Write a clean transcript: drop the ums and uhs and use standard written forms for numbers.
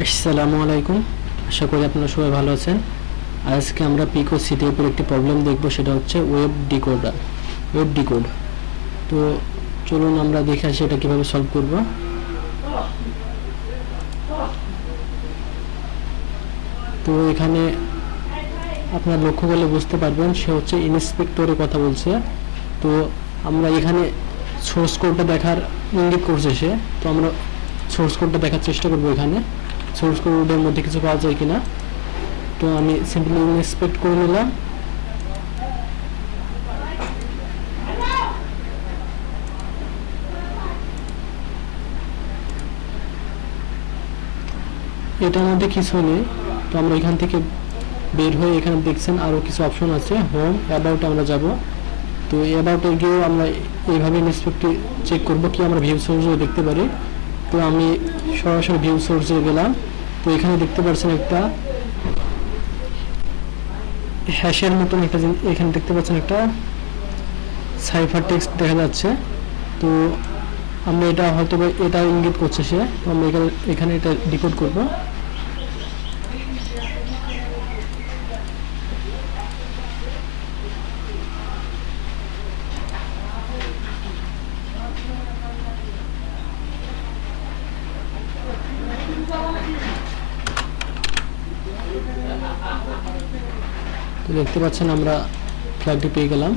আসসালামু আলাইকুম। আশা করি আপনারা সবাই ভালো আছেন। আজকে আমরা পিকো সিটির উপর একটি প্রবলেম দেখব, সেটা হচ্ছে ওয়েব ডিকোড। তো চলুন আমরা দেখে আসি এটা কীভাবে সলভ করব। তো এখানে আপনারা লক্ষ্য করলে বুঝতে পারবেন সে হচ্ছে ইন্সপেক্টরের কথা বলছে। তো আমরা এখানে সোর্স কোডটা দেখার ইঙ্গিত করছে সে। তো আমরা সোর্স কোডটা দেখার চেষ্টা করব এখানে সোর্স কোডের মধ্যে কিছু পাওয়া যায় কিনা। তো আমি সিম্পলি ইন্সপেক্ট করে নিলাম। এটার মধ্যে কিছু নেই। তো আমরা এখান থেকে বের হয়ে এখানে দেখছেন আরও কিছু অপশন আছে, হোম, অ্যাবাউটে আমরা যাব। তো অ্যাবাউটে গিয়ে আমরা এইভাবে ইন্সপেক্টে চেক করব কি আমরা ভিউ সোর্সও দেখতে পারি। তো আমি সরাসরি ভিউ সোর্সে গেলাম। তো এখানে দেখতে পাচ্ছেন একটা হ্যাশের মতন একটা এখানে দেখতে পাচ্ছেন একটা সাইফার টেক্সট দেখা যাচ্ছে। তো আমরা এটা হয়তো এটা ইঙ্গিত করছে সে। তো আমরা এখানে এটা ডিকোড করব। তো দেখতে পাচ্ছেন আমরা ফ্ল্যাগটি পেয়ে গেলাম।